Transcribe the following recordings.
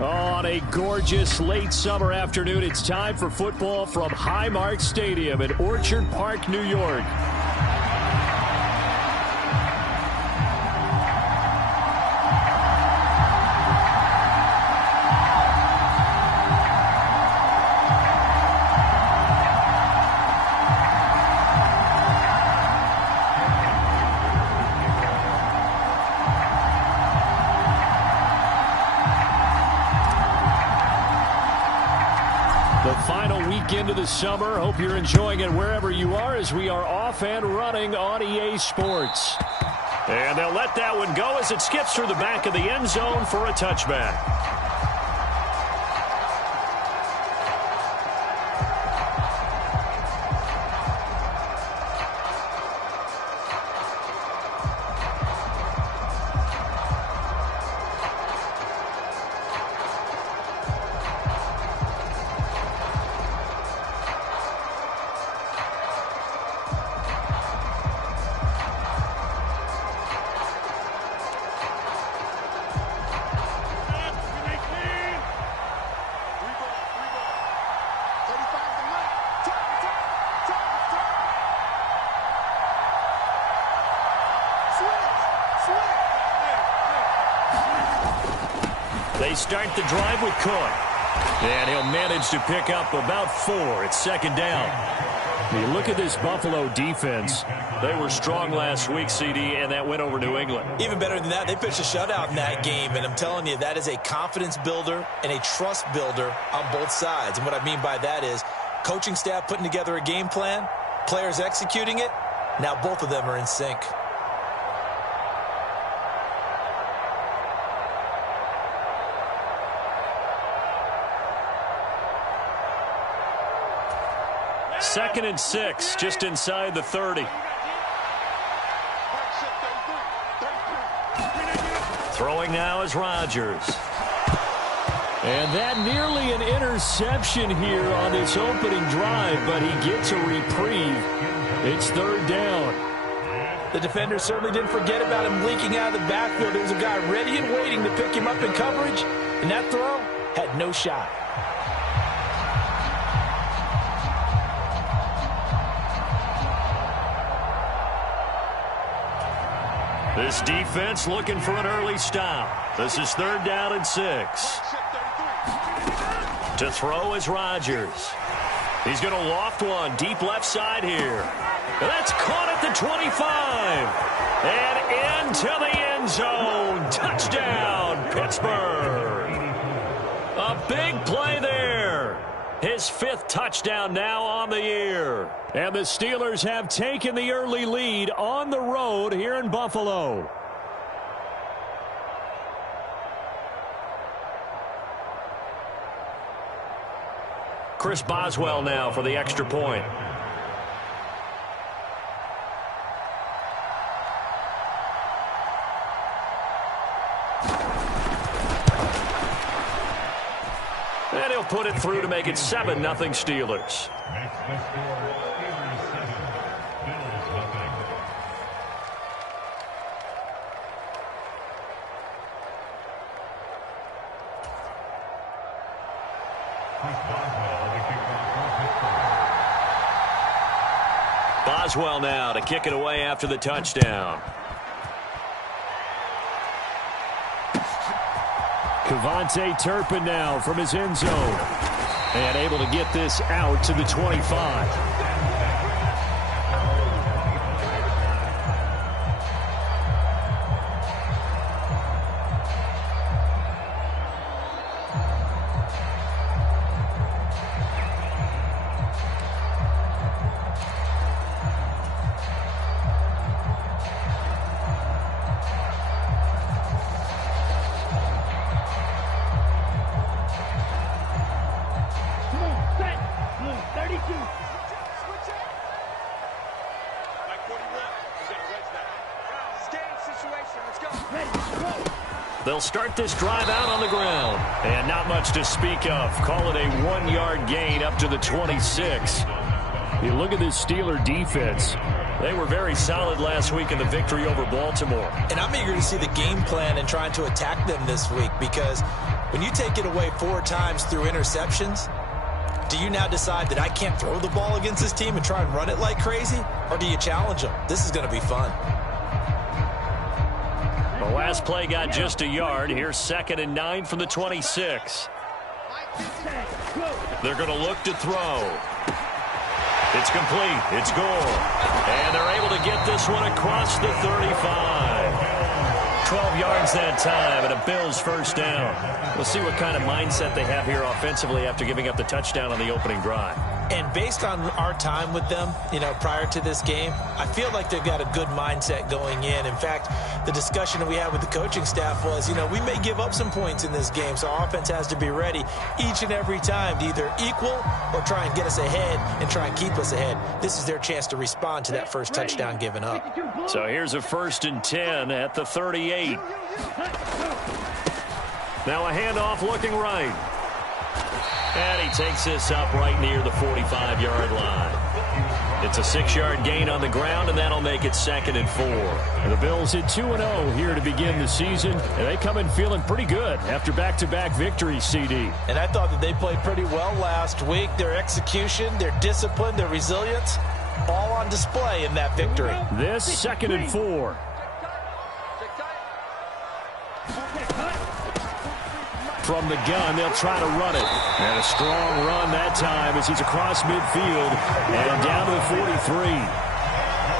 On a gorgeous late summer afternoon, it's time for football from Highmark Stadium in Orchard Park, New York. The final weekend of the summer. Hope you're enjoying it wherever you are as we are off and running on EA Sports. And they'll let that one go as it skips through the back of the end zone for a touchback. They start the drive with Cook. And he'll manage to pick up about 4. It's second down. You look at this Buffalo defense. They were strong last week, CD, and that went over New England. Even better than that, they pitched a shutout in that game, and I'm telling you, that is a confidence builder and a trust builder on both sides. And what I mean by that is coaching staff putting together a game plan, players executing it. Now both of them are in sync. Second and 6, just inside the 30. Throwing now is Rodgers. And that nearly an interception here on this opening drive, but he gets a reprieve. It's third down. The defender certainly didn't forget about him leaking out of the backfield. There was a guy ready and waiting to pick him up in coverage, and that throw had no shot. This defense looking for an early stop. This is third down and 6. To throw is Rodgers. He's going to loft one deep left side here. And that's caught at the 25. And into the end zone. Touchdown, Pittsburgh. A big play there. His 5th touchdown now on the year. And the Steelers have taken the early lead on the road here in Buffalo. Chris Boswell now for the extra point. And he'll put it through to make it 7-0 Steelers. Boswell now to kick it away after the touchdown. Kevontae Turpin now from his end zone. And able to get this out to the 25. They'll start this drive out on the ground. And not much to speak of. Call it a 1-yard gain up to the 26. You look at this Steeler defense. They were very solid last week in the victory over Baltimore. And I'm eager to see the game plan and trying to attack them this week because When you take it away 4 times through interceptions, do you now decide that I can't throw the ball against this team and try and run it like crazy? Or do you challenge them? This is going to be fun. The last play got just a yard. Here's 2nd and 9 from the 26. They're going to look to throw. It's complete. It's Gore. And they're able to get this one across the 35. 12 yards that time, and a Bills first down. We'll see what kind of mindset they have here offensively after giving up the touchdown on the opening drive. And based on our time with them, prior to this game, I feel like they've got a good mindset going in. In fact, the discussion that we had with the coaching staff was, we may give up some points in this game, so our offense has to be ready each and every time to either equal or try and get us ahead and try and keep us ahead. This is their chance to respond to that first touchdown given up. So here's a 1st and 10 at the 38. Now a handoff looking right. And he takes this up right near the 45-yard line. It's a 6-yard gain on the ground, and that'll make it 2nd and 4. The Bills hit 2-0 here to begin the season, and they come in feeling pretty good after back-to-back victories, CD. And I thought that they played pretty well last week. Their execution, their discipline, their resilience, all on display in that victory. This 2nd and 4. From the gun, they'll try to run it. And a strong run that time as he's across midfield and down to the 43.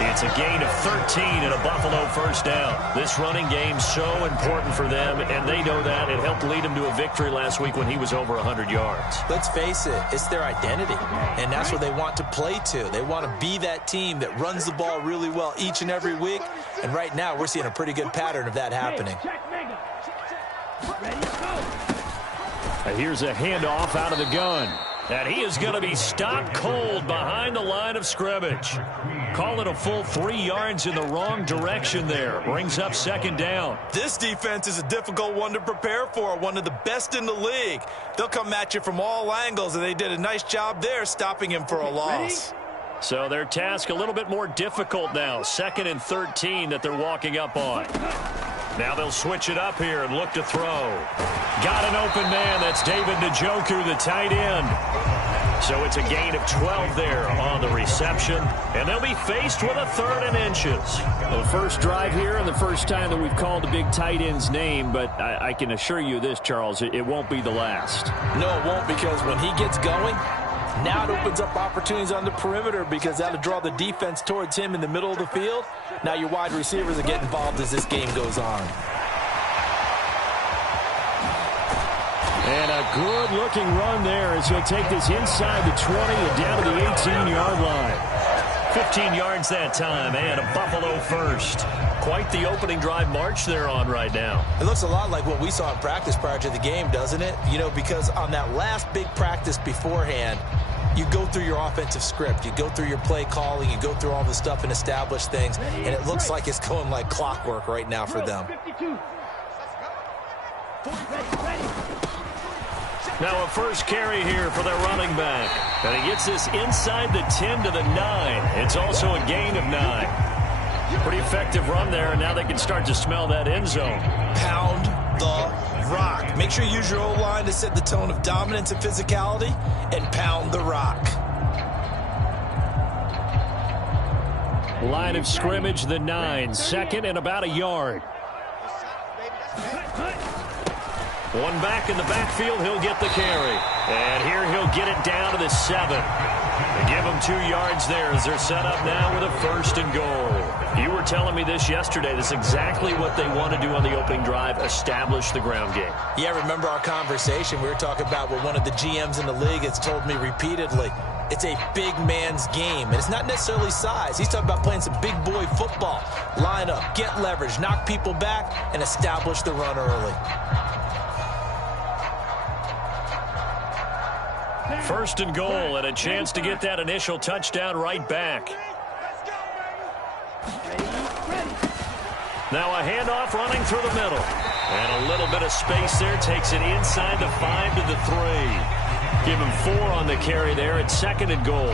It's a gain of 13 and a Buffalo first down. This running game's so important for them, and they know that. It helped lead them to a victory last week when he was over 100 yards. Let's face it, it's their identity, and that's what they want to play to. They want to be that team that runs the ball really well each and every week, and right now we're seeing a pretty good pattern of that happening. Here's a handoff out of the gun. And he is going to be stopped cold behind the line of scrimmage. Call it a full 3 yards in the wrong direction there. Brings up 2nd down. This defense is a difficult one to prepare for, one of the best in the league. They'll come at you from all angles, and they did a nice job there stopping him for a loss. So their task a little bit more difficult now. 2nd and 13 that they're walking up on. Now they'll switch it up here and look to throw. Got an open man. That's David Njoku, the tight end. So it's a gain of 12 there on the reception. And they'll be faced with a 3rd and inches. Well, the first drive here and the first time that we've called a big tight end's name. But I can assure you this, Charles, it won't be the last. No, it won't, because when he gets going, now it opens up opportunities on the perimeter because that'll draw the defense towards him in the middle of the field. Now your wide receivers will get involved as this game goes on. And a good-looking run there as he'll take this inside the 20 and down to the 18-yard line. 15 yards that time, and a Buffalo first. Quite the opening drive march they're on right now. It looks a lot like what we saw in practice prior to the game, doesn't it? Because on that last big practice beforehand, you go through your offensive script, you go through your play calling, you go through all the stuff and establish things, and it looks like it's going like clockwork right now for them. Now a first carry here for their running back. And he gets this inside the 10 to the 9. It's also a gain of 9. Pretty effective run there, and now they can start to smell that end zone. Pound the rock. Make sure you use your O-line to set the tone of dominance and physicality, and pound the rock. Line of scrimmage, the 9. 2nd and about a yard. One back in the backfield, he'll get the carry. And here he'll get it down to the 7. They give him 2 yards there as they're set up now with a 1st and goal. You were telling me this yesterday. This is exactly what they want to do on the opening drive, establish the ground game. Yeah, remember our conversation. We were talking about what one of the GMs in the league has told me repeatedly. It's a big man's game, and it's not necessarily size. He's talking about playing some big boy football. Line up, get leverage, knock people back, and establish the run early. 1st and goal, and a chance to get that initial touchdown right back. Now a handoff running through the middle. And a little bit of space there. Takes it inside the 5 to the 3. Give him 4 on the carry there. It's 2nd and goal.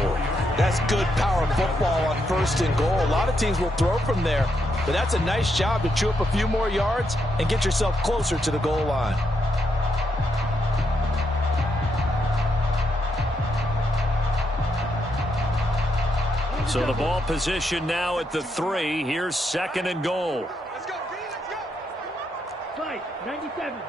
That's good power football on 1st and goal. A lot of teams will throw from there, but that's a nice job to chew up a few more yards and get yourself closer to the goal line. So the ball position now at the 3. Here's 2nd and goal. Let's go. 97.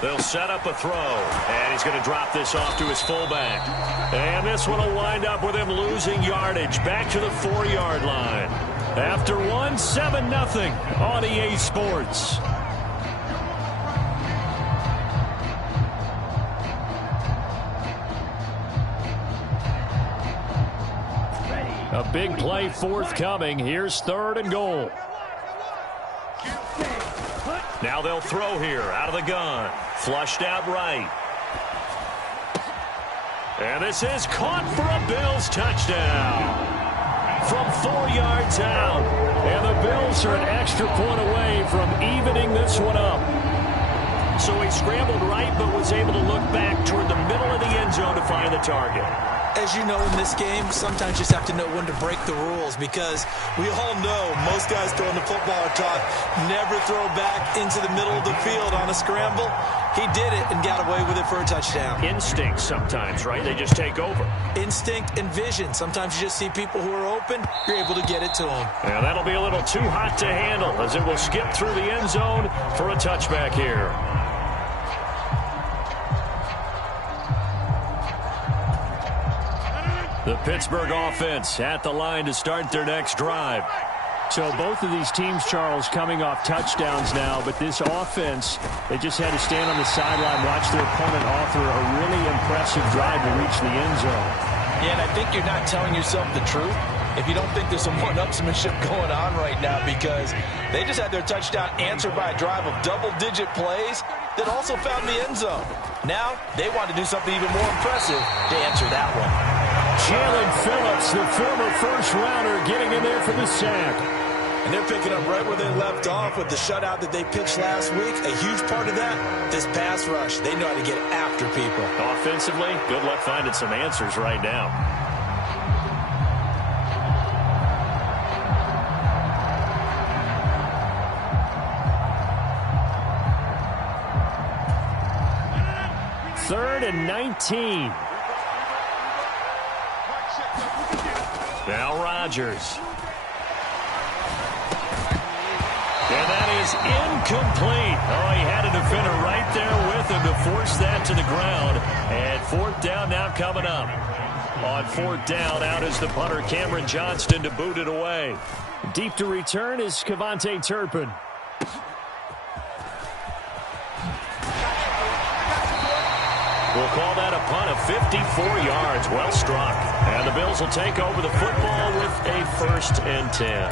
They'll set up a throw, and he's going to drop this off to his fullback. And this one will wind up with him losing yardage back to the 4-yard line. After 7-0 on EA Sports. A big play forthcoming. Here's 3rd and goal. Now they'll throw here out of the gun. Flushed out right. And this is caught for a Bills touchdown. From 4 yards out. And the Bills are an extra point away from evening this one up. So he scrambled right but was able to look back toward the middle of the end zone to find the target. As you know, in this game, sometimes you just have to know when to break the rules, because we all know most guys throwing the football are taught never throw back into the middle of the field on a scramble. He did it and got away with it for a touchdown. Instinct sometimes, right? They just take over. Instinct and vision. Sometimes you just see people who are open, you're able to get it to them. Yeah, that'll be a little too hot to handle as it will skip through the end zone for a touchback here. The Pittsburgh offense at the line to start their next drive. So both of these teams, Charles, coming off touchdowns now, but this offense, they just had to stand on the sideline, watch their opponent offer a really impressive drive to reach the end zone. Yeah, and I think you're not telling yourself the truth if you don't think there's some one-upsmanship going on right now, because they just had their touchdown answered by a drive of double-digit plays that also found the end zone. Now they want to do something even more impressive to answer that one. Jalen Phillips, the former first-rounder, getting in there for the sack. And they're picking up right where they left off with the shutout that they pitched last week. A huge part of that, this pass rush. They know how to get after people. Offensively, good luck finding some answers right now. Third and 19. Now Rodgers. And that is incomplete. Oh, he had a defender right there with him to force that to the ground. And 4th down now coming up. On 4th down, out is the punter, Cameron Johnston, to boot it away. Deep to return is Kevontae Turpin. We'll call that a punt of 54 yards. Well struck. And the Bills will take over the football with a 1st and 10.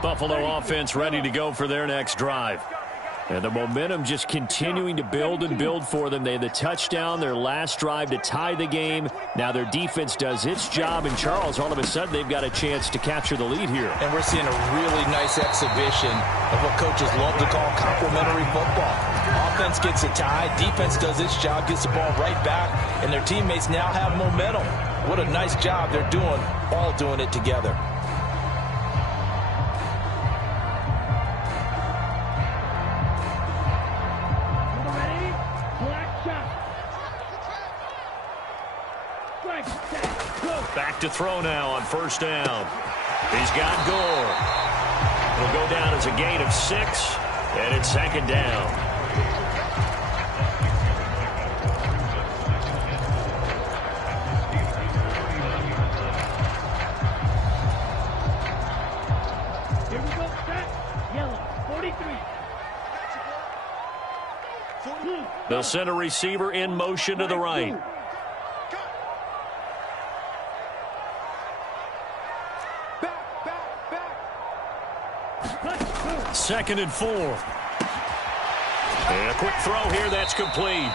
Buffalo offense ready to go for their next drive. And the momentum just continuing to build and build for them. They had the touchdown, their last drive to tie the game. Now their defense does its job. And, Charles, all of a sudden they've got a chance to capture the lead here. And we're seeing a really nice exhibition of what coaches love to call complementary football. Offense gets a tie, defense does its job, gets the ball right back, and their teammates now have momentum. What a nice job they're doing, all doing it together. Back to throw now on 1st down. He's got Gore. It'll go down as a gain of 6, and it's 2nd down. Here we go. Set. Yellow. 43. They'll send a receiver in motion to the right. Second and 4. And a quick throw here, that's complete.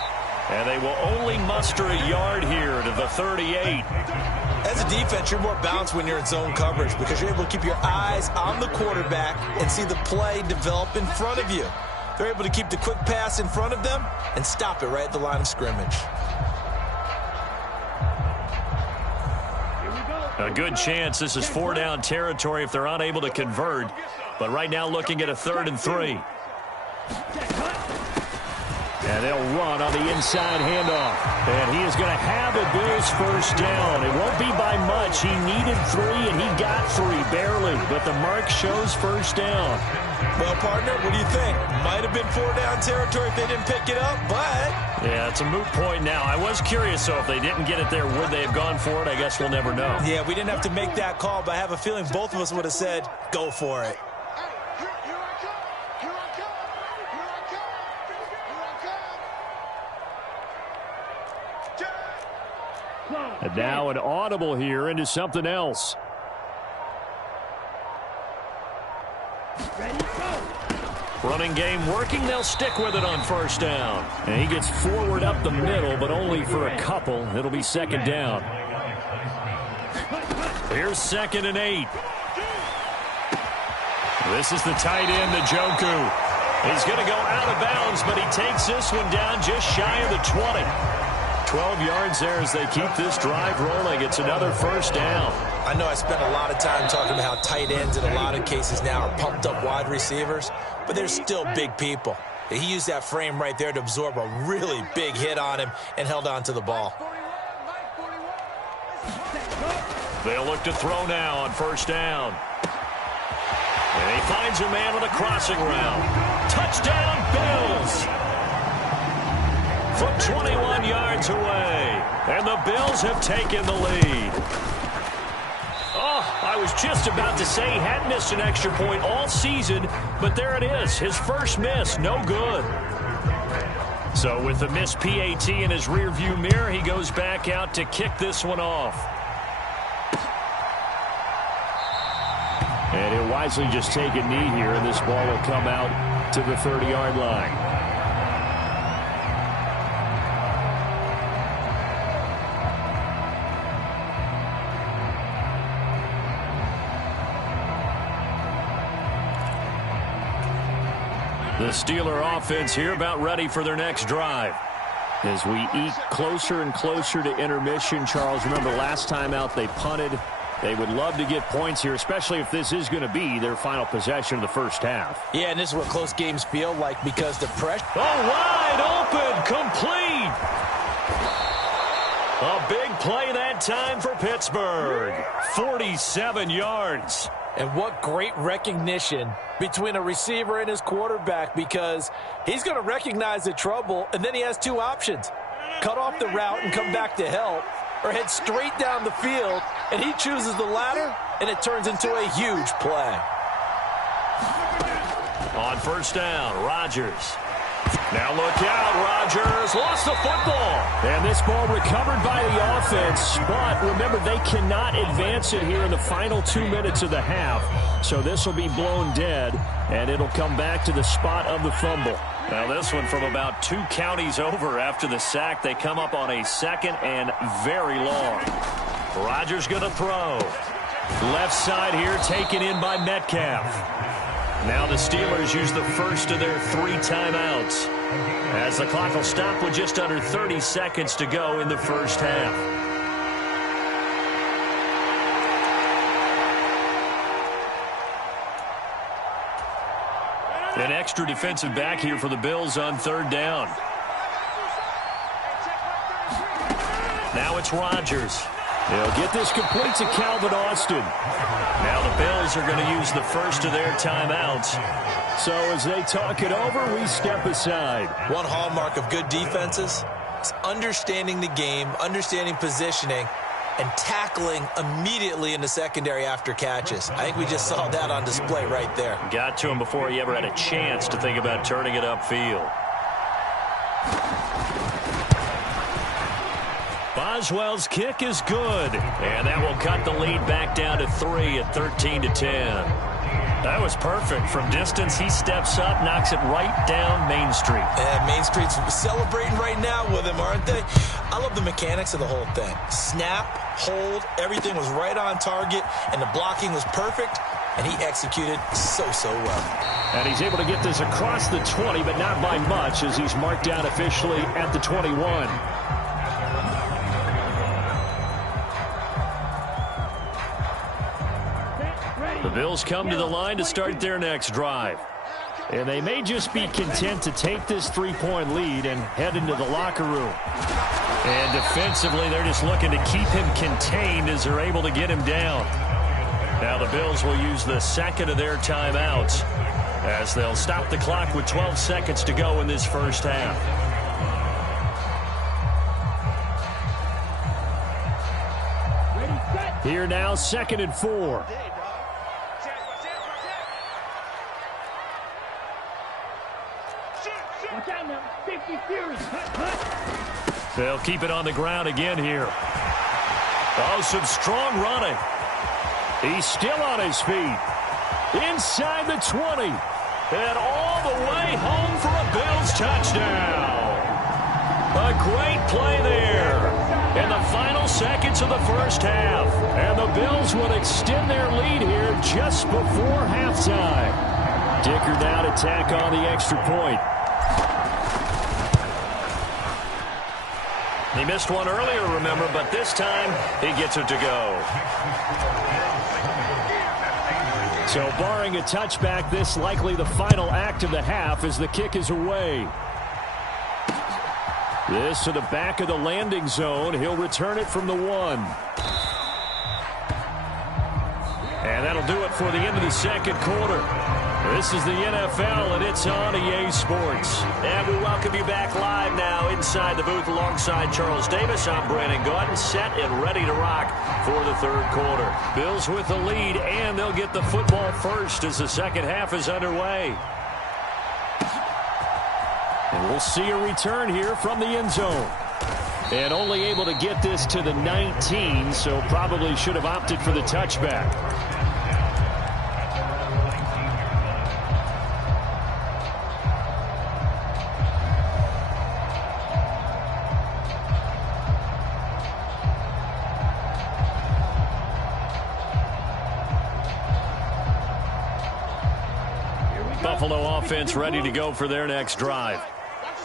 And they will only muster a yard here to the 38. As a defense, you're more balanced when you're in zone coverage because you're able to keep your eyes on the quarterback and see the play develop in front of you. They're able to keep the quick pass in front of them and stop it right at the line of scrimmage. A good chance this is 4-down territory if they're unable to convert. But right now looking at a 3rd and 3. And they'll run on the inside handoff. And he is going to have a Bills first down. It won't be by much. He needed 3, and he got 3, barely. But the mark shows first down. Well, partner, what do you think? Might have been 4-down territory if they didn't pick it up, but... Yeah, it's a moot point now. I was curious, so if they didn't get it there, would they have gone for it? I guess we'll never know. Yeah, we didn't have to make that call, but I have a feeling both of us would have said, go for it. And now an audible here into something else. Running game working. They'll stick with it on first down. And he gets forward up the middle, but only for a couple. It'll be 2nd down. Here's 2nd and 8. This is the tight end, Njoku. He's going to go out of bounds, but he takes this one down just shy of the 20. 12 yards there as they keep this drive rolling. It's another first down. I know I spent a lot of time talking about how tight ends in a lot of cases now are pumped up wide receivers, but they're still big people. He used that frame right there to absorb a really big hit on him and held on to the ball. They'll look to throw now on first down. And he finds a man on the crossing route. Touchdown, Bills! From 21 yards away. And the Bills have taken the lead. Oh, I was just about to say he hadn't missed an extra point all season, but there it is. His first miss, no good. So with the missed PAT in his rearview mirror, he goes back out to kick this one off. And he'll wisely just take a knee here, and this ball will come out to the 30-yard line. The Steeler offense here about ready for their next drive. As we eke closer and closer to intermission, Charles, remember last time out they punted. They would love to get points here, especially if this is going to be their final possession of the first half. Yeah, and this is what close games feel like because the pressure... Oh, wide open, complete. A big play that time for Pittsburgh. 47 yards. And what great recognition between a receiver and his quarterback, because he's going to recognize the trouble, and then he has 2 options. Cut off the route and come back to help, or head straight down the field, and he chooses the latter, and it turns into a huge play. On first down, Rodgers. Now look out, Rodgers lost the football. And this ball recovered by the offense, but remember they cannot advance it here in the final 2 minutes of the half. So this will be blown dead, and it'll come back to the spot of the fumble. Now this one from about 2 counties over after the sack. They come up on a 2nd and very long. Rodgers going to throw. Left side here taken in by Metcalf. Now the Steelers use the first of their 3 timeouts as the clock will stop with just under 30 seconds to go in the first half. An extra defensive back here for the Bills on 3rd down. Now it's Rodgers. They'll get this complete to Calvin Austin. Now the Bills are going to use the first of their timeouts. So as they talk it over, we step aside. One hallmark of good defenses is understanding the game, understanding positioning, and tackling immediately in the secondary after catches. I think we just saw that on display right there. Got to him before he ever had a chance to think about turning it upfield. Boswell's kick is good, and that will cut the lead back down to 3 at 13-10. That was perfect. From distance, he steps up, knocks it right down Main Street. Yeah, Main Street's celebrating right now with him, aren't they? I love the mechanics of the whole thing. Snap, hold, everything was right on target, and the blocking was perfect. and he executed so well. And he's able to get this across the 20, but not by much, as he's marked down officially at the 21. The Bills come to the line to start their next drive. And they may just be content to take this 3-point lead and head into the locker room. And defensively, they're just looking to keep him contained as they're able to get him down. Now the Bills will use the second of their timeouts as they'll stop the clock with 12 seconds to go in this first half. Here now, 2nd and 4. Watch out now. Safety Fury. They'll keep it on the ground again here. Oh, some strong running. He's still on his feet. Inside the 20. And all the way home for a Bills touchdown. A great play there in the final seconds of the first half. And the Bills will extend their lead here just before halftime. Dicker now to tack on the extra point. He missed one earlier, remember, but this time he gets it to go. So barring a touchback, this likely the final act of the half as the kick is away. This to the back of the landing zone. He'll return it from the 1. And that'll do it for the end of the second quarter. This is the NFL, and it's on EA Sports. And we welcome you back live now inside the booth alongside Charles Davis. I'm Brandon Gaudin, set and ready to rock for the third quarter. Bills with the lead, and they'll get the football first as the second half is underway. And we'll see a return here from the end zone. And only able to get this to the 19, so probably should have opted for the touchback. Buffalo offense ready to go for their next drive.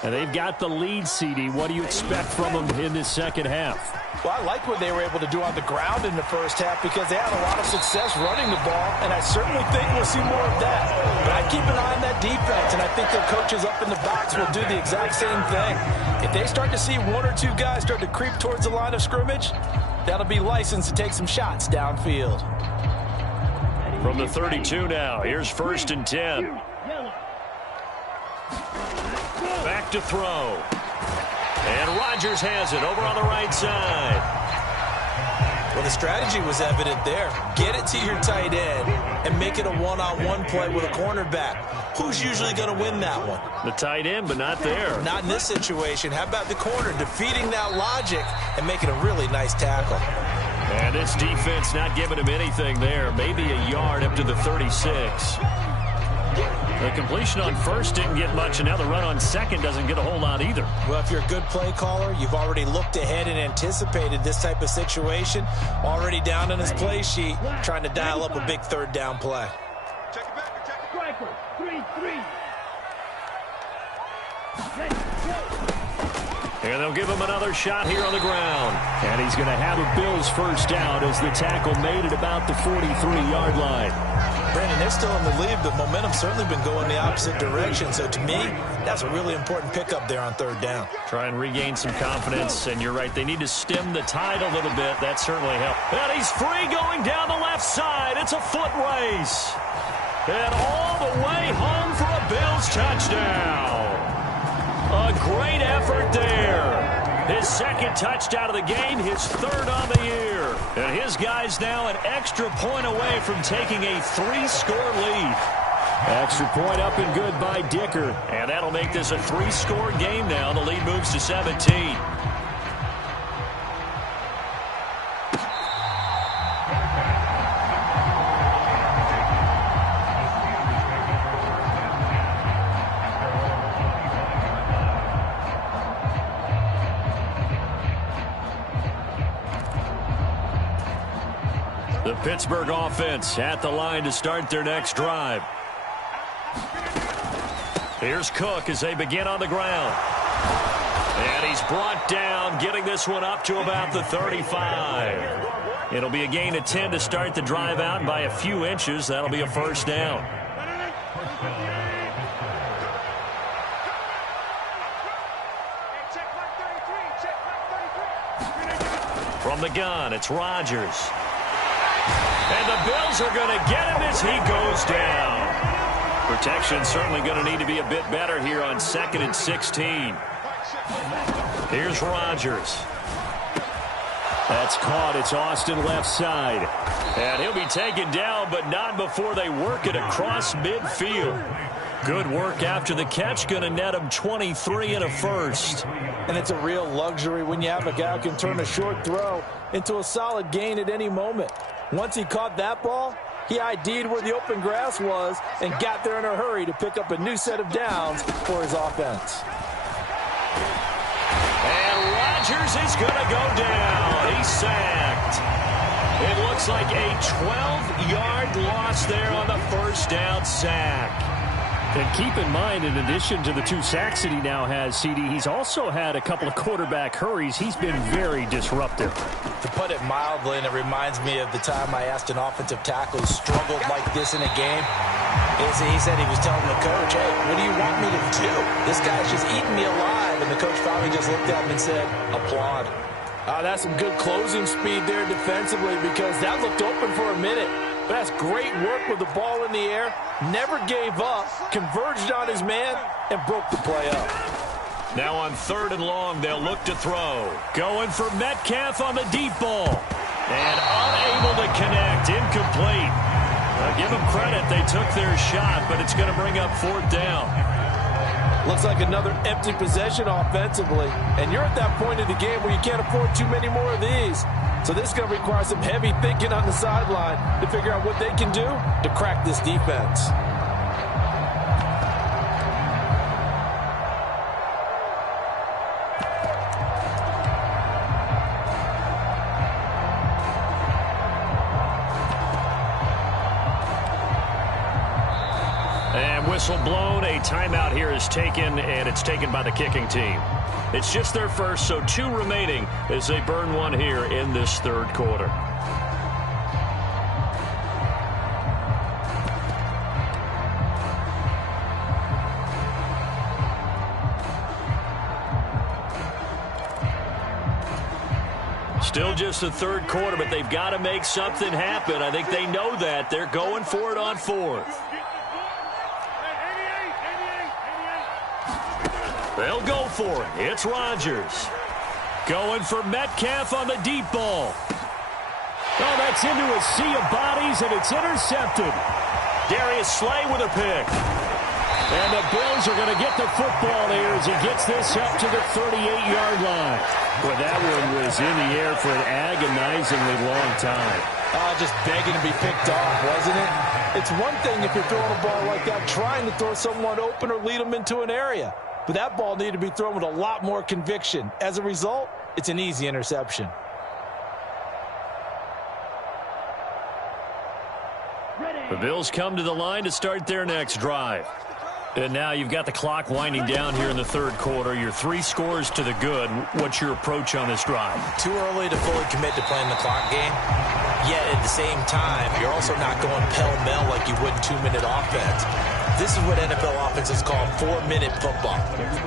And they've got the lead, CD. What do you expect from them in this second half? Well, I like what they were able to do on the ground in the first half because they had a lot of success running the ball, and I certainly think we'll see more of that. But I keep an eye on that defense, and I think their coaches up in the box will do the exact same thing. If they start to see 1 or 2 guys start to creep towards the line of scrimmage, that'll be licensed to take some shots downfield. From the 32 now, here's 1st and 10. Back to throw. And Rodgers has it over on the right side. Well, the strategy was evident there. Get it to your tight end and make it a one-on-one play with a cornerback. Who's usually going to win that one? The tight end, but not there. Not in this situation. How about the corner defeating that logic and making a really nice tackle? And this defense not giving him anything there. Maybe a yard up to the 36. The completion on first didn't get much, and now the run on second doesn't get a whole lot either. Well, if you're a good play caller, you've already looked ahead and anticipated this type of situation. Already down on his play sheet, trying to dial up a big third down play. Striker, 3-3. Let's go. And they'll give him another shot here on the ground. And he's going to have a Bills first down as the tackle made at about the 43-yard line. Brandon, they're still in the lead, but momentum's certainly been going the opposite direction. So to me, that's a really important pickup there on third down. Try and regain some confidence, and you're right. They need to stem the tide a little bit. That certainly helped. And he's free going down the left side. It's a foot race. And all the way home for a Bills touchdown. A great effort there. His second touchdown of the game, his third on the year. And his guys now an extra point away from taking a 3-score lead. Extra point up and good by Dicker. And that'll make this a 3-score game now. The lead moves to 17. The Pittsburgh offense at the line to start their next drive. Here's Cook as they begin on the ground. And he's brought down, getting this one up to about the 35. It'll be a gain of 10 to start the drive out, and by a few inches, that'll be a first down. From the gun, it's Rodgers. And the Bills are going to get him as he goes down. Protection certainly going to need to be a bit better here on 2nd and 16. Here's Rodgers. That's caught. It's Austin left side. And he'll be taken down, but not before they work it across midfield. Good work after the catch. Going to net him 23 and a first. And it's a real luxury when you have a guy who can turn a short throw into a solid gain at any moment. Once he caught that ball, he ID'd where the open grass was and got there in a hurry to pick up a new set of downs for his offense. And Rodgers is going to go down. He's sacked. It looks like a 12-yard loss there on the first down sack. And keep in mind, in addition to the 2 sacks that he now has, CD, he's also had a couple of quarterback hurries. He's been very disruptive. To put it mildly, and it reminds me of the time I asked an offensive tackle who struggled like this in a game. He said he was telling the coach, hey, what do you want me to do? This guy's just eating me alive. And the coach finally just looked at him and said, applaud. That's some good closing speed there defensively, because that looked open for a minute. But that's great work with the ball in the air. Never gave up, converged on his man, and broke the play up. Now on 3rd and long, they'll look to throw. Going for Metcalf on the deep ball. And unable to connect, incomplete. Give them credit, they took their shot, but it's going to bring up 4th down. Looks like another empty possession offensively. And you're at that point in the game where you can't afford too many more of these. So this is going to require some heavy thinking on the sideline to figure out what they can do to crack this defense. And whistle blown. A timeout here is taken, and it's taken by the kicking team. It's just their first, so 2 remaining as they burn one here in this 3rd quarter. Still just the 3rd quarter, but they've got to make something happen. I think they know that. They're going for it on 4th. They'll go for it. It's Rodgers. Going for Metcalf on the deep ball. Oh, that's into a sea of bodies, and it's intercepted. Darius Slay with a pick. And the Bills are going to get the football here as he gets this up to the 38-yard line. Well, that one was in the air for an agonizingly long time. Just begging to be picked off, wasn't it? It's one thing if you're throwing a ball like that, trying to throw someone open or lead them into an area. But that ball needed to be thrown with a lot more conviction. As a result, it's an easy interception. The Bills come to the line to start their next drive. And now you've got the clock winding down here in the 3rd quarter. You're 3 scores to the good. What's your approach on this drive? Too early to fully commit to playing the clock game. Yet at the same time, you're also not going pell-mell like you would in 2-minute offense. This is what NFL offenses call 4-minute football.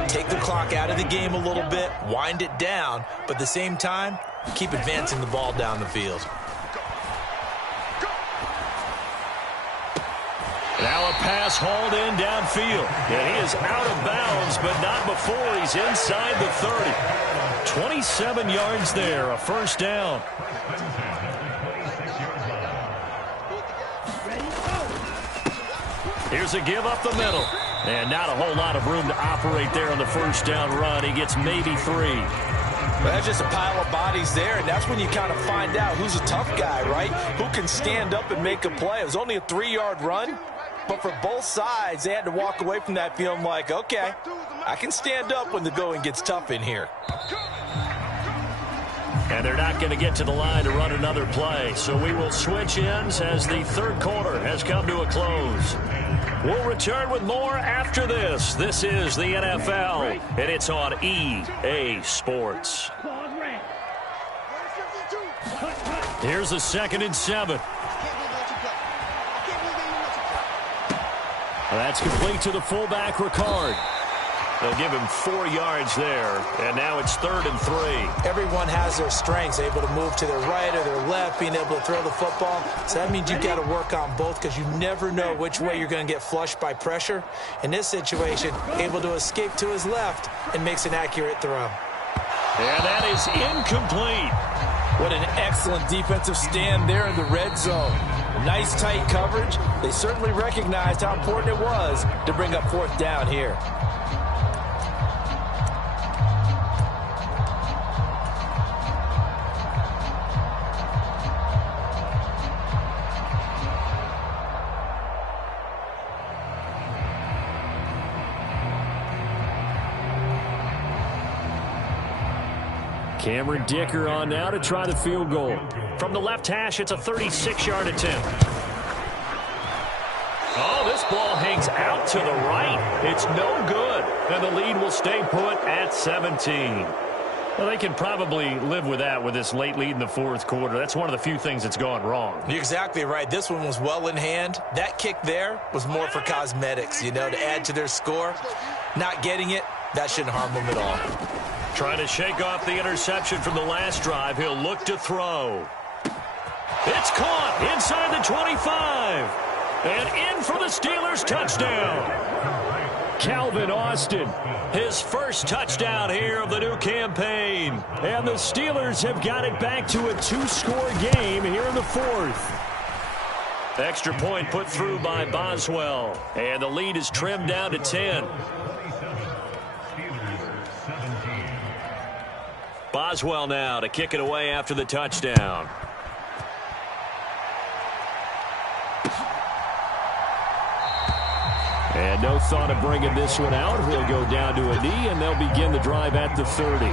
Take the clock out of the game a little bit, wind it down, but at the same time, keep advancing the ball down the field. Now a pass hauled in downfield. And he is out of bounds, but not before he's inside the 30. 27 yards there, a first down. Here's a give up the middle. And not a whole lot of room to operate there on the first down run. He gets maybe 3. Well, that's just a pile of bodies there, and that's when you kind of find out who's a tough guy, right? Who can stand up and make a play. It was only a 3-yard run, but for both sides, they had to walk away from that feeling like, okay, I can stand up when the going gets tough in here. And they're not going to get to the line to run another play. So we will switch ends as the third quarter has come to a close. We'll return with more after this. This is the NFL, and it's on EA Sports. Here's the 2nd and 7. That's complete to the fullback, Ricard. They'll give him 4 yards there, and now it's 3rd and 3. Everyone has their strengths, able to move to their right or their left, being able to throw the football. So that means you've got to work on both because you never know which way you're going to get flushed by pressure. In this situation, able to escape to his left and makes an accurate throw. And that is incomplete. What an excellent defensive stand there in the red zone. Nice tight coverage. They certainly recognized how important it was to bring up 4th down here. Cameron Dicker on now to try the field goal. From the left hash, it's a 36-yard attempt. Oh, this ball hangs out to the right. It's no good. And the lead will stay put at 17. Well, they can probably live with that with this late lead in the 4th quarter. That's one of the few things that's gone wrong. You're exactly right. This one was well in hand. That kick there was more for cosmetics, to add to their score. Not getting it, that shouldn't harm them at all. Trying to shake off the interception from the last drive. He'll look to throw. It's caught inside the 25. And in for the Steelers touchdown. Calvin Austin. His first touchdown here of the new campaign. And the Steelers have got it back to a 2-score game here in the 4th. Extra point put through by Boswell. And the lead is trimmed down to 10. Boswell now to kick it away after the touchdown. And no thought of bringing this one out. He'll go down to a knee, and they'll begin the drive at the 30.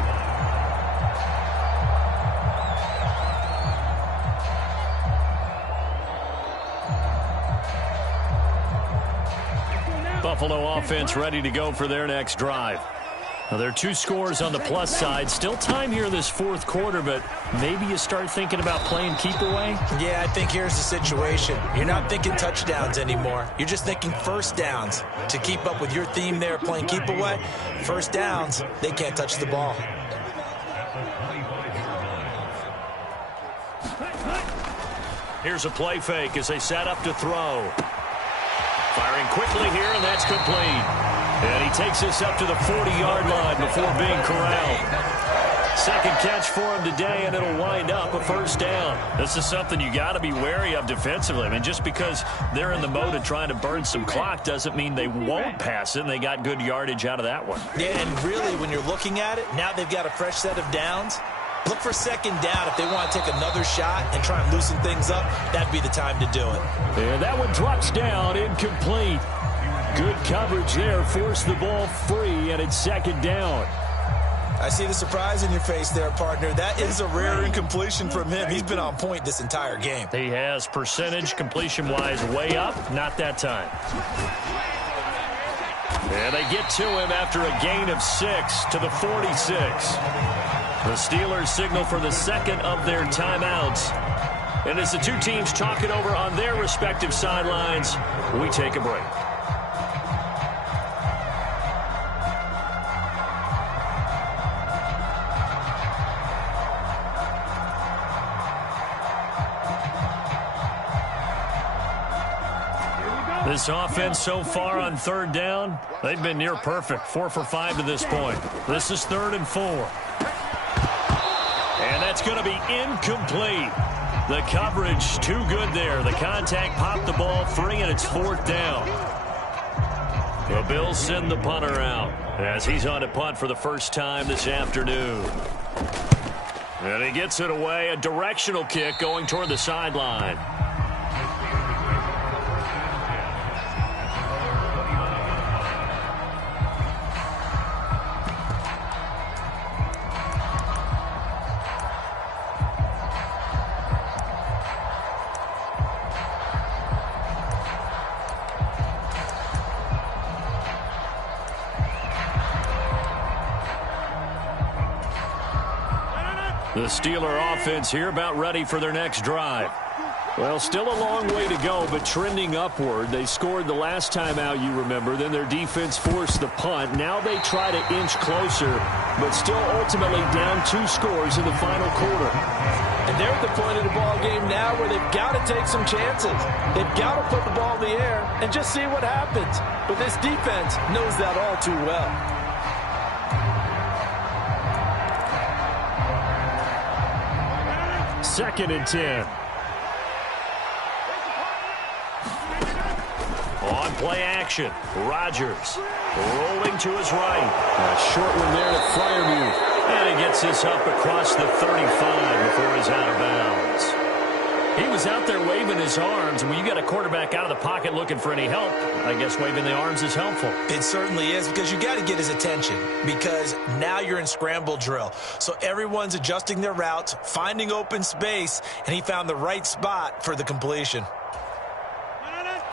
Buffalo offense ready to go for their next drive. Now, there are 2 scores on the plus side. Still time here in this 4th quarter, but maybe you start thinking about playing keep away? Yeah, I think here's the situation. You're not thinking touchdowns anymore. You're just thinking first downs. To keep up with your theme there, playing keep away, first downs, they can't touch the ball. Here's a play fake as they set up to throw. Firing quickly here, and that's complete. And he takes this up to the 40-yard line before being corralled. Second catch for him today, and it'll wind up a first down. This is something you got to be wary of defensively. I mean, just because they're in the mode of trying to burn some clock doesn't mean they won't pass it, and they got good yardage out of that one. Yeah, and really, when you're looking at it, now they've got a fresh set of downs. Look for second down. If they want to take another shot and try and loosen things up, that'd be the time to do it. And that one drops down, incomplete. Good coverage there, forced the ball free, and it's second down. I see the surprise in your face there, partner. That is a rare incompletion from him. He's been on point this entire game. He has percentage completion-wise way up, not that time. And they get to him after a gain of 6 to the 46. The Steelers signal for the second of their timeouts. And as the two teams talk it over on their respective sidelines, we take a break. This offense so far on third down, they've been near perfect. 4 for 5 to this point. This is 3rd and 4. And that's going to be incomplete. The coverage too good there. The contact popped the ball free, and it's 4th down. The Bills send the punter out as he's on a punt for the first time this afternoon. And he gets it away. A directional kick going toward the sideline. The Steeler offense here about ready for their next drive. Well, still a long way to go, but trending upward. They scored the last time out, you remember. Then their defense forced the punt. Now they try to inch closer, but still ultimately down 2 scores in the final quarter. And they're at the point of the ball game now where they've got to take some chances. They've got to put the ball in the air and just see what happens. But this defense knows that all too well. Second and 10. On play action, Rodgers rolling to his right. A short one there to Freiermuth. And he gets this up across the 35 before he's out of bounds. He was out there waving his arms. When you got a quarterback out of the pocket looking for any help, I guess waving the arms is helpful. It certainly is, because you got to get his attention, because now you're in scramble drill. So everyone's adjusting their routes, finding open space, and he found the right spot for the completion.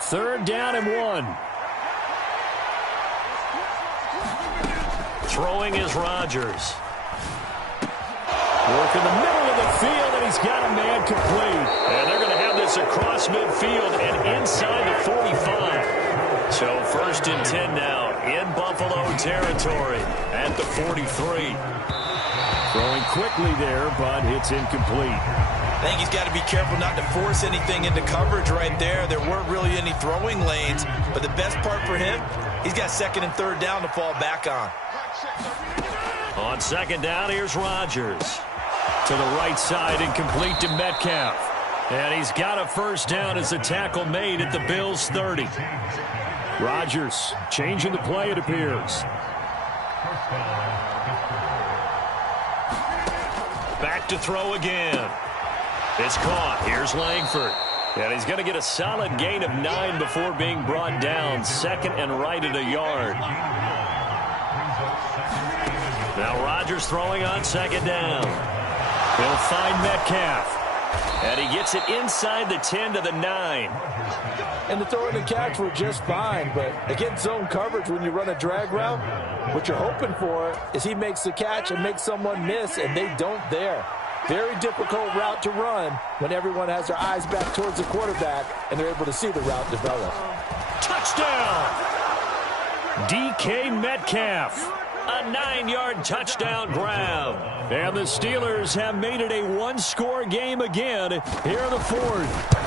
Third down and 1. Throwing is Rodgers. Work in the middle of the field, and he's got a man complete. And they're going to have this across midfield and inside the 45. So first and 10 now in Buffalo territory at the 43. Throwing quickly there, but it's incomplete. I think he's got to be careful not to force anything into coverage right there. There weren't really any throwing lanes, but the best part for him, he's got second and third down to fall back on. On second down, here's Rodgers. To the right side and complete to Metcalf. And he's got a first down as a tackle made at the Bills' 30. Rodgers changing the play, it appears. Back to throw again. It's caught. Here's Langford. And he's going to get a solid gain of 9 before being brought down. Second and right at a yard. Now Rodgers throwing on second down. He'll find Metcalf. And he gets it inside the 10 to the 9. And the throw and the catch were just fine, but against zone coverage when you run a drag route, what you're hoping for is he makes the catch and makes someone miss, and they don't there. Very difficult route to run when everyone has their eyes back towards the quarterback and they're able to see the route develop. Touchdown! DK Metcalf. A 9-yard touchdown grab. And the Steelers have made it a one-score game again here in the fourth.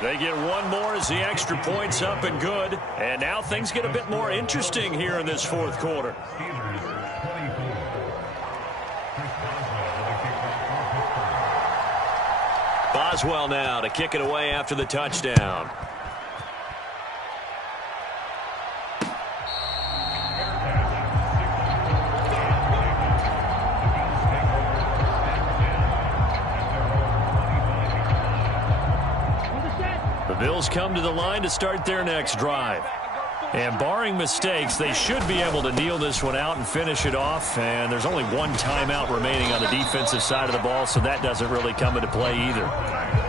They get one more as the extra point's up and good. And now things get a bit more interesting here in this fourth quarter. Boswell now to kick it away after the touchdown. The Bills come to the line to start their next drive. And barring mistakes, they should be able to kneel this one out and finish it off. And there's only one timeout remaining on the defensive side of the ball, so that doesn't really come into play either.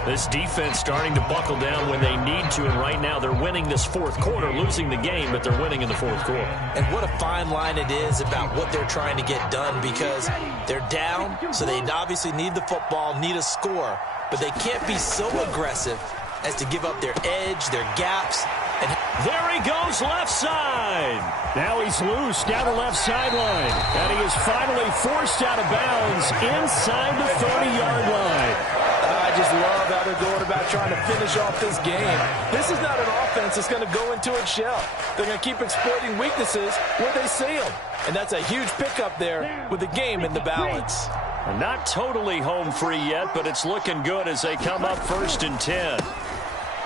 This defense starting to buckle down when they need to, and right now they're winning this fourth quarter, losing the game, but they're winning in the fourth quarter. And what a fine line it is about what they're trying to get done, because they're down, so they obviously need the football, need a score, but they can't be so aggressive as to give up their edge, their gaps. And there he goes, left side. Now he's loose down the left sideline. And he is finally forced out of bounds inside the 30-yard line. I just love how they're going about trying to finish off this game. This is not an offense that's going to go into its shell. They're going to keep exploiting weaknesses where they see them. And that's a huge pickup there with the game in the balance. And not totally home free yet, but it's looking good as they come up first and 10.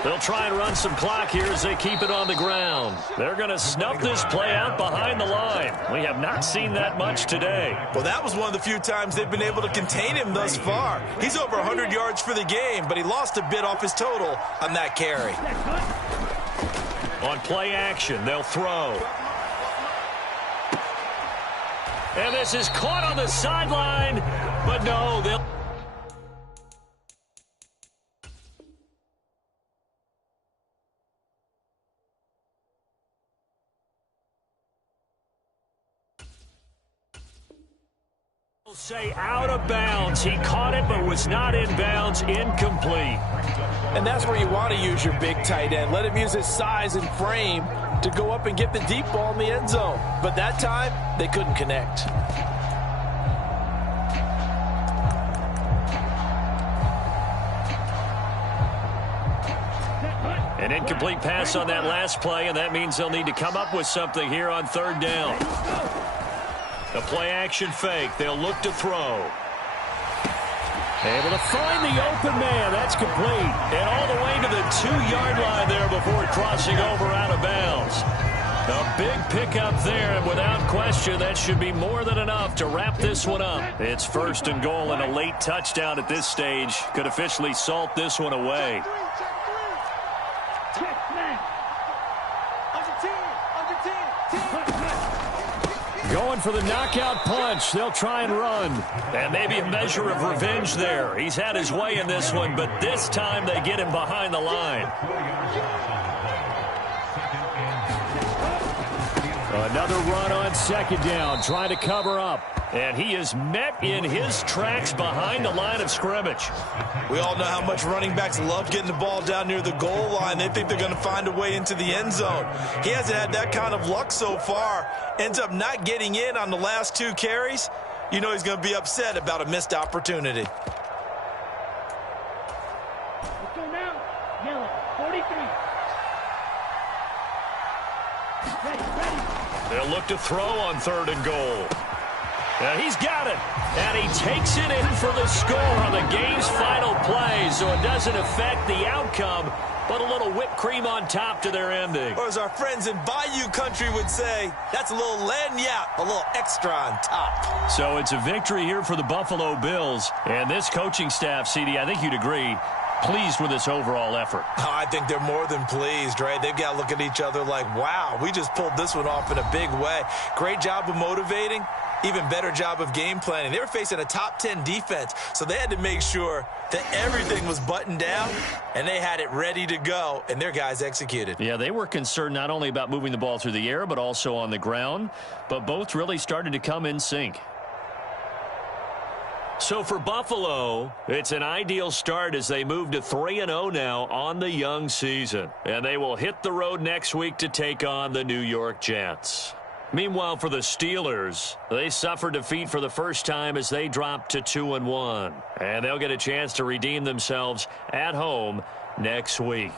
They'll try and run some clock here as they keep it on the ground. They're going to snuff this play out behind the line. We have not seen that much today. Well, that was one of the few times they've been able to contain him thus far. He's over 100 yards for the game, but he lost a bit off his total on that carry. On play action, they'll throw. And this is caught on the sideline, but no, they'll... Say out of bounds. He caught it but was not in bounds. Incomplete. And that's where you want to use your big tight end. Let him use his size and frame to go up and get the deep ball in the end zone. But that time, they couldn't connect. An incomplete pass on that last play, and that means they'll need to come up with something here on third down. The play-action fake. They'll look to throw. Able to find the open man. That's complete. And all the way to the 2-yard line there before crossing over out of bounds. A big pickup there, and without question, that should be more than enough to wrap this one up. It's first and goal, and a late touchdown at this stage could officially salt this one away. Going for the knockout punch. They'll try and run. And maybe a measure of revenge there. He's had his way in this one, but this time they get him behind the line. Another run on second down, trying to cover up. And he is met in his tracks behind the line of scrimmage. We all know how much running backs love getting the ball down near the goal line. They think they're going to find a way into the end zone. He hasn't had that kind of luck so far. Ends up not getting in on the last 2 carries. You know he's going to be upset about a missed opportunity. Let's go now. Yellow, 43. Ready. They'll look to throw on third and goal. He's got it, and he takes it in for the score on the game's final play, so it doesn't affect the outcome, but a little whipped cream on top to their ending. Or as our friends in Bayou country would say, that's a little lagniappe, a little extra on top. So it's a victory here for the Buffalo Bills, and this coaching staff, CD, I think you'd agree, pleased with this overall effort. Oh, I think they're more than pleased, right? They've got to look at each other like, wow, we just pulled this one off in a big way. Great job of motivating. Even better job of game planning. They were facing a top 10 defense, so they had to make sure that everything was buttoned down, and they had it ready to go, and their guys executed. Yeah, they were concerned not only about moving the ball through the air, but also on the ground, but both really started to come in sync. So for Buffalo, it's an ideal start as they move to 3-0 now on the young season, and they will hit the road next week to take on the New York Jets. Meanwhile, for the Steelers, they suffered defeat for the first time as they dropped to 2-1. And they'll get a chance to redeem themselves at home next week.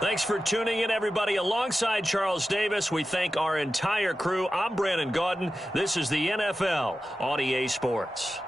Thanks for tuning in, everybody. Alongside Charles Davis, we thank our entire crew. I'm Brandon Gaudin. This is the NFL on EA Sports.